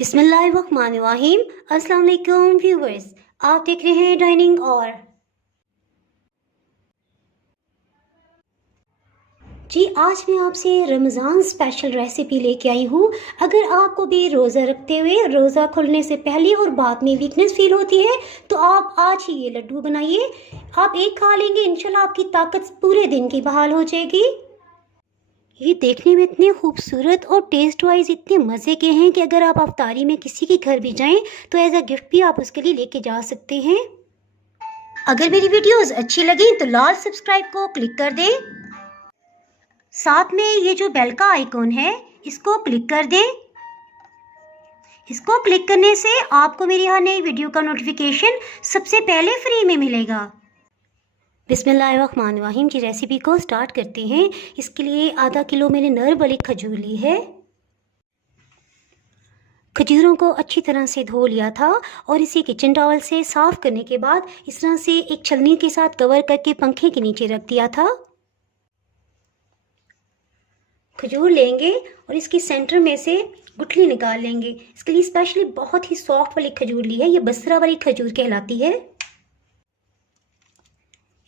बिस्मिल्लाहिर्रहमानिर्रहीम। अस्सलाम वालेकुम व्यूवर्स, आप देख रहे हैं डाइनिंग और जी आज मैं आपसे रमज़ान स्पेशल रेसिपी लेके आई हूँ। अगर आपको भी रोज़ा रखते हुए रोज़ा खुलने से पहले और बाद में वीकनेस फील होती है तो आप आज ही ये लड्डू बनाइए। आप एक खा लेंगे, इंशाल्लाह आपकी ताकत पूरे दिन की बहाल हो जाएगी। ये देखने में इतने खूबसूरत और टेस्ट वाइज इतने मज़े के हैं कि अगर आप अफ्तारी में किसी के घर भी जाएं तो एज अ गिफ्ट भी आप उसके लिए लेके जा सकते हैं। अगर मेरी वीडियोस अच्छी लगी तो लाल सब्सक्राइब को क्लिक कर दें। साथ में ये जो बेल का आइकॉन है इसको क्लिक कर दें। इसको क्लिक करने से आपको मेरी हर नई वीडियो का नोटिफिकेशन सबसे पहले फ्री में मिलेगा। बिस्मिल्लाहिर्रहमानिर्रहीम की रेसिपी को स्टार्ट करते हैं। इसके लिए आधा किलो मैंने नर वाली खजूर ली है। खजूरों को अच्छी तरह से धो लिया था और इसे किचन टॉवल से साफ़ करने के बाद इस तरह से एक छलनी के साथ कवर करके पंखे के नीचे रख दिया था। खजूर लेंगे और इसकी सेंटर में से गुठली निकाल लेंगे। इसके लिए स्पेशली बहुत ही सॉफ्ट वाली खजूर ली है, ये बसरा वाली खजूर कहलाती है।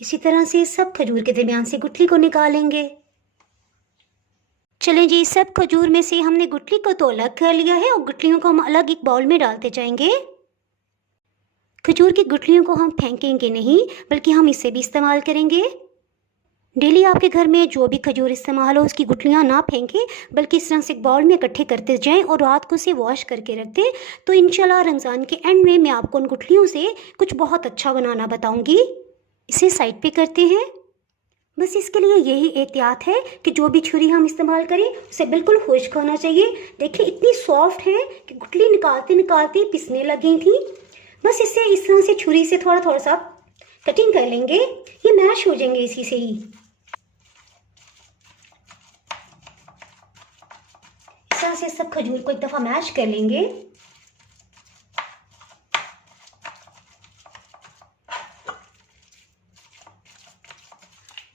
इसी तरह से सब खजूर के दरमियान से गुठली को निकालेंगे। चलें जी, सब खजूर में से हमने गुठली को तो अलग कर लिया है और गुठलियों को हम अलग एक बाउल में डालते जाएंगे। खजूर की गुठलियों को हम फेंकेंगे नहीं, बल्कि हम इसे भी इस्तेमाल करेंगे। डेली आपके घर में जो भी खजूर इस्तेमाल हो उसकी गुठलियाँ ना फेंकें, बल्कि इस तरह से एक बाउल में इकट्ठे करते जाएं और रात को उसे वॉश करके रख दें। तो इंशाल्लाह रमज़ान के एंड में मैं आपको उन गुठलियों से कुछ बहुत अच्छा बनाना बताऊंगी। इसे साइड पे करते हैं। बस इसके लिए यही एहतियात है कि जो भी छुरी हम इस्तेमाल करें उसे बिल्कुल खुश्क होना चाहिए। देखिए इतनी सॉफ्ट है कि गुठली निकालते निकालते पिसने लगी थी। बस इसे इस तरह से छुरी से थोड़ा थोड़ा सा कटिंग कर लेंगे, ये मैश हो जाएंगे इसी से ही। इस तरह से सब खजूर को एक दफ़ा मैश कर लेंगे।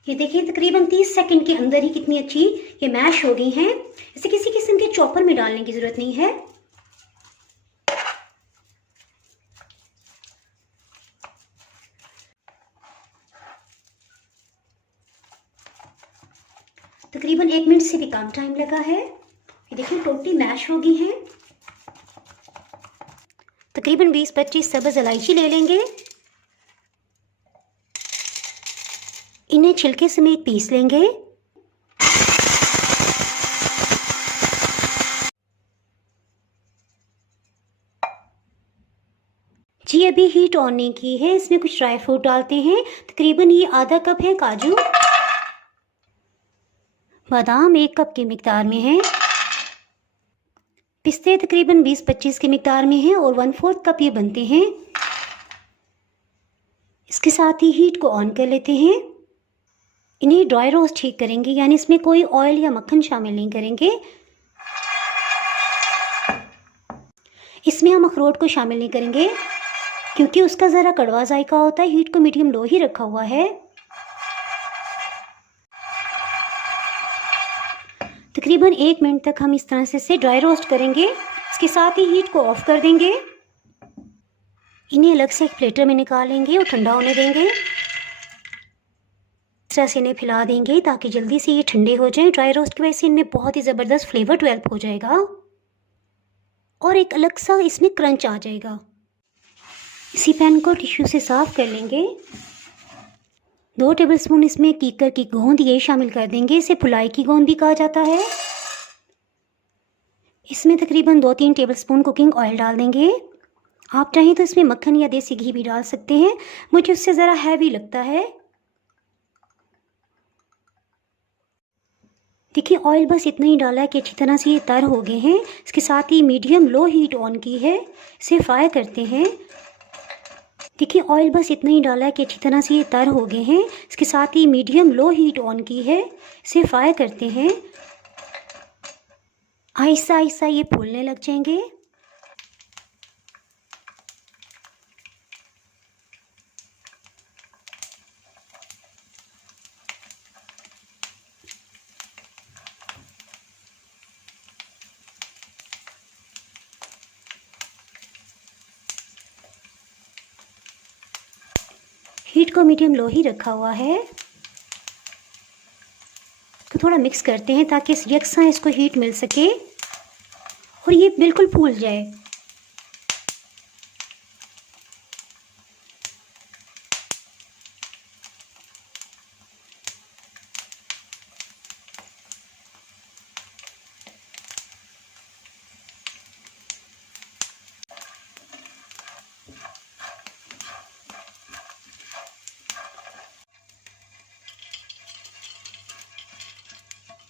ये देखिए तकरीबन 30 सेकंड के अंदर ही कितनी अच्छी ये मैश हो गई हैं। इसे किसी किस्म के चॉपर में डालने की ज़रूरत नहीं है। तकरीबन 1 मिनट से भी कम टाइम लगा है। ये देखिए टोटली मैश हो गई हैं। तकरीबन 20-25 सब्ज़ इलायची ले लेंगे। इन्हें छिलके समेत पीस लेंगे। जी अभी हीट ऑन नहीं की है, इसमें कुछ ड्राई फ्रूट डालते हैं। तकरीबन ये आधा कप है काजू, बादाम 1 कप की मिकदार में है, पिस्ते तकरीबन 20-25 की मिकदार में हैं और 1/4 कप ये बनते हैं। इसके साथ ही हीट को ऑन कर लेते हैं। इन्हें ड्राई रोस्ट ठीक करेंगे, यानी इसमें कोई ऑयल या मक्खन शामिल नहीं करेंगे। इसमें हम अखरोट को शामिल नहीं करेंगे क्योंकि उसका ज़रा कड़वा जायका होता है। हीट को मीडियम लो ही रखा हुआ है। तकरीबन 1 मिनट तक हम इस तरह से इसे ड्राई रोस्ट करेंगे। इसके साथ ही हीट को ऑफ कर देंगे। इन्हें अलग से एक प्लेटर में निकालेंगे और ठंडा होने देंगे। इस तरह से इन्हें फैला देंगे ताकि जल्दी से ये ठंडे हो जाएं। ड्राई रोस्ट की वजह से इनमें बहुत ही ज़बरदस्त फ्लेवर डेवलप हो जाएगा और एक अलग सा इसमें क्रंच आ जाएगा। इसी पैन को टिश्यू से साफ़ कर लेंगे। 2 टेबलस्पून इसमें कीकर की गोंद ये शामिल कर देंगे। इसे फुलाई की गोंद भी कहा जाता है। इसमें तकरीबन 2-3 टेबलस्पून कुकिंग ऑयल डाल देंगे। आप चाहें तो इसमें मक्खन या देसी घी भी डाल सकते हैं, मुझे उससे ज़रा हैवी लगता है। देखिए ऑयल बस इतना ही डाला है कि अच्छी तरह से ये तर हो गए हैं। इसके साथ ही मीडियम लो हीट ऑन की है, इसे फ्राई करते हैं। देखिए ऑयल बस इतना ही डाला है कि अच्छी तरह से ये तर हो गए हैं। इसके साथ ही मीडियम लो हीट ऑन की है, इसे फ्राई करते हैं। आहिस्ता आहिस्ता ये फूलने लग जाएंगे। हीट को मीडियम लो ही रखा हुआ है। इसको थोड़ा मिक्स करते हैं ताकि यकसा इसको हीट मिल सके और ये बिल्कुल फूल जाए।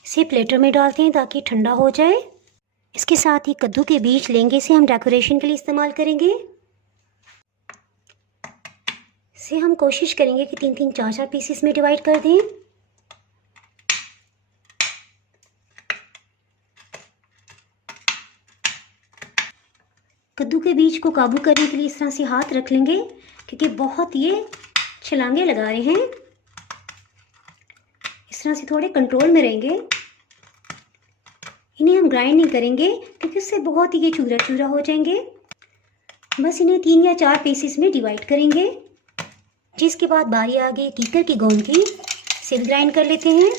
इसे प्लेटर में डालते हैं ताकि ठंडा हो जाए। इसके साथ ही कद्दू के बीज लेंगे, इसे हम डेकोरेशन के लिए इस्तेमाल करेंगे। इसे हम कोशिश करेंगे कि 3-3, 4-4 पीसेस में डिवाइड कर दें। कद्दू के बीज को काबू करने के लिए इस तरह से हाथ रख लेंगे क्योंकि बहुत ये छलांगे लगा रहे हैं। इस तरह से थोड़े कंट्रोल में रहेंगे। इन्हें हम ग्राइंड नहीं करेंगे क्योंकि इससे बहुत ही ये चूरा चूरा हो जाएंगे। बस इन्हें 3 या 4 पीसेस में डिवाइड करेंगे। जिसके बाद बारी आ गई कीकर की गोंद की। इसे ग्राइंड कर लेते हैं।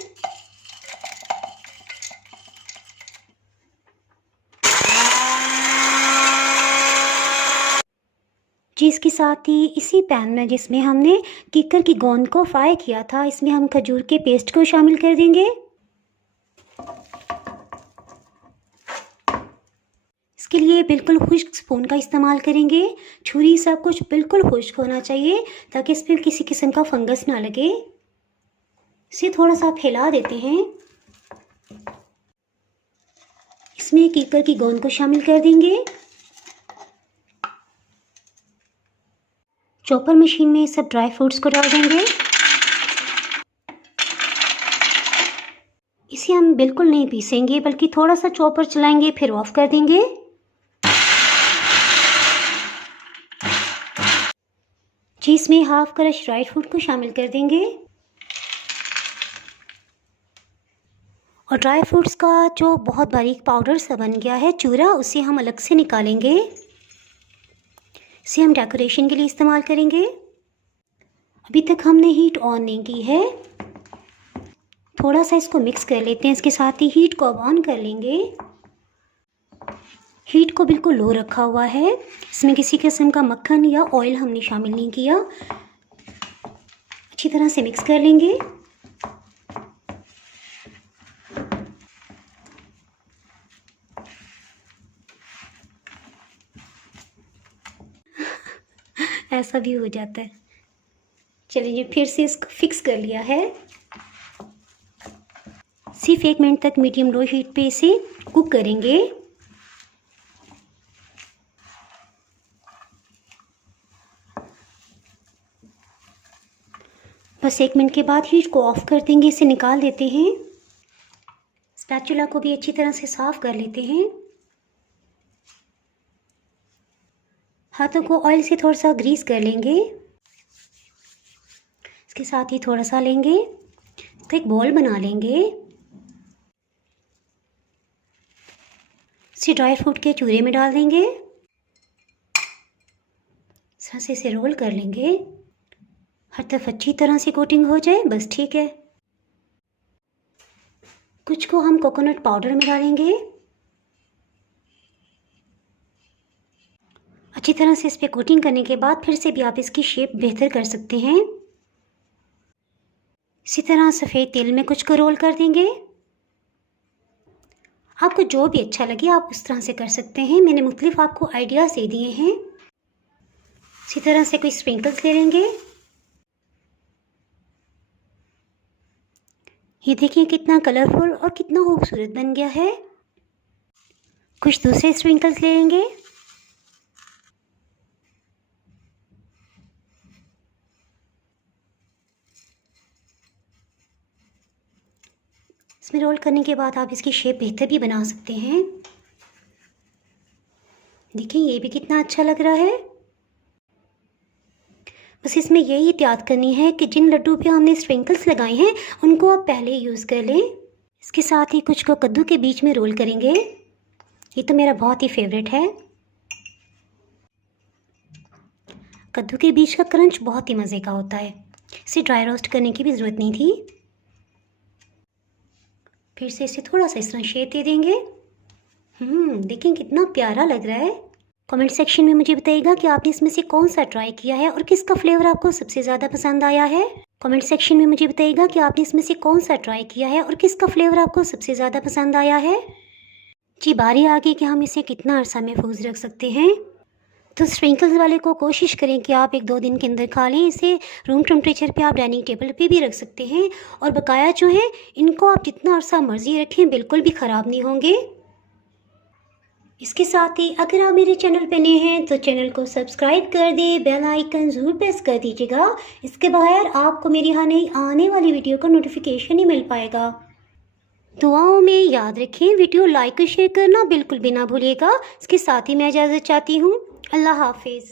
जिसके साथ ही इसी पैन में जिसमें हमने कीकर की गोंद को फ्राई किया था, इसमें हम खजूर के पेस्ट को शामिल कर देंगे। इसके लिए बिल्कुल खुश्क स्पून का इस्तेमाल करेंगे। छुरी सब कुछ बिल्कुल खुश्क होना चाहिए ताकि इस पर किसी किस्म का फंगस ना लगे। इसे थोड़ा सा फैला देते हैं। इसमें कीकर की गोंद को शामिल कर देंगे। चॉपर मशीन में सब ड्राई फ्रूट्स को डाल देंगे। इसे हम बिल्कुल नहीं पीसेंगे बल्कि थोड़ा सा चॉपर चलाएंगे फिर ऑफ कर देंगे। जिसमें हाफ क्रश ड्राई फ्रूट को शामिल कर देंगे और ड्राई फ्रूट्स का जो बहुत बारीक पाउडर सा बन गया है चूरा, उसे हम अलग से निकालेंगे। इसे हम डेकोरेशन के लिए इस्तेमाल करेंगे। अभी तक हमने हीट ऑन नहीं की है। थोड़ा सा इसको मिक्स कर लेते हैं। इसके साथ ही हीट को अब ऑन कर लेंगे। हीट को बिल्कुल लो रखा हुआ है। इसमें किसी किस्म का मक्खन या ऑयल हमने शामिल नहीं किया। अच्छी तरह से मिक्स कर लेंगे। ऐसा भी हो जाता है। चलिए फिर से इसको फिक्स कर लिया है। सिर्फ 1 मिनट तक मीडियम लो हीट पे इसे कुक करेंगे। बस 1 मिनट के बाद हीट को ऑफ कर देंगे। इसे निकाल देते हैं। स्पैचुला को भी अच्छी तरह से साफ कर लेते हैं। हाथों को ऑयल से थोड़ा सा ग्रीस कर लेंगे। इसके साथ ही थोड़ा सा लेंगे तो एक बॉल बना लेंगे। इसे ड्राई फ्रूट के चूरे में डाल देंगे। इस तरह से इसे रोल कर लेंगे। हर तरफ अच्छी तरह से कोटिंग हो जाए, बस ठीक है। कुछ को हम कोकोनट पाउडर में डालेंगे। अच्छी तरह से इस पर कोटिंग करने के बाद फिर से भी आप इसकी शेप बेहतर कर सकते हैं। इसी तरह सफ़ेद तेल में कुछ को रोल कर देंगे। आपको जो भी अच्छा लगे आप उस तरह से कर सकते हैं। मैंने मुख्तलिफ आपको आइडियाज़ दे दिए हैं। इसी तरह से कोई स्प्रिंकल्स ले लेंगे। ये देखिए कितना कलरफुल और कितना खूबसूरत बन गया है। कुछ दूसरे स्प्रिंकल्स ले लेंगे। इसमें रोल करने के बाद आप इसकी शेप बेहतर भी बना सकते हैं। देखिए ये भी कितना अच्छा लग रहा है। बस इसमें यही एहतियात करनी है कि जिन लड्डू पे हमने स्प्रिंकल्स लगाए हैं उनको आप पहले यूज़ कर लें। इसके साथ ही कुछ को कद्दू के बीच में रोल करेंगे। ये तो मेरा बहुत ही फेवरेट है। कद्दू के बीज का क्रंच बहुत ही मज़े का होता है, इसे ड्राई रोस्ट करने की भी ज़रूरत नहीं थी। फिर से इसे थोड़ा सा इस तरह शेप दे देंगे। देखें कितना प्यारा लग रहा है। कमेंट सेक्शन में मुझे बताइएगा कि आपने इसमें से कौन सा ट्राई किया है और किसका फ्लेवर आपको सबसे ज़्यादा पसंद आया है। कमेंट सेक्शन में मुझे बताइएगा कि आपने इसमें से कौन सा ट्राई किया है और किसका फ्लेवर आपको सबसे ज़्यादा पसंद आया है। जी बारी आ गई कि हम इसे कितना अरसा महफूज रख सकते हैं। तो स्प्रिंकल्स वाले को कोशिश करें कि आप 1-2 दिन के अंदर खा लें। इसे रूम टेम्परेचर पे आप डाइनिंग टेबल पे भी रख सकते हैं और बकाया जो है इनको आप जितना अरसा मर्ज़ी रखें, बिल्कुल भी ख़राब नहीं होंगे। इसके साथ ही अगर आप मेरे चैनल पे नए हैं तो चैनल को सब्सक्राइब कर दें, बेल आइकन ज़रूर प्रेस कर दीजिएगा। इसके बगैर आपको मेरी आने वाली वीडियो का नोटिफिकेशन ही मिल पाएगा। दुआओं में याद रखें, वीडियो लाइक और शेयर करना बिल्कुल भी ना भूलिएगा। इसके साथ ही मैं इजाज़त चाहती हूँ। अल्लाह हाफिज़।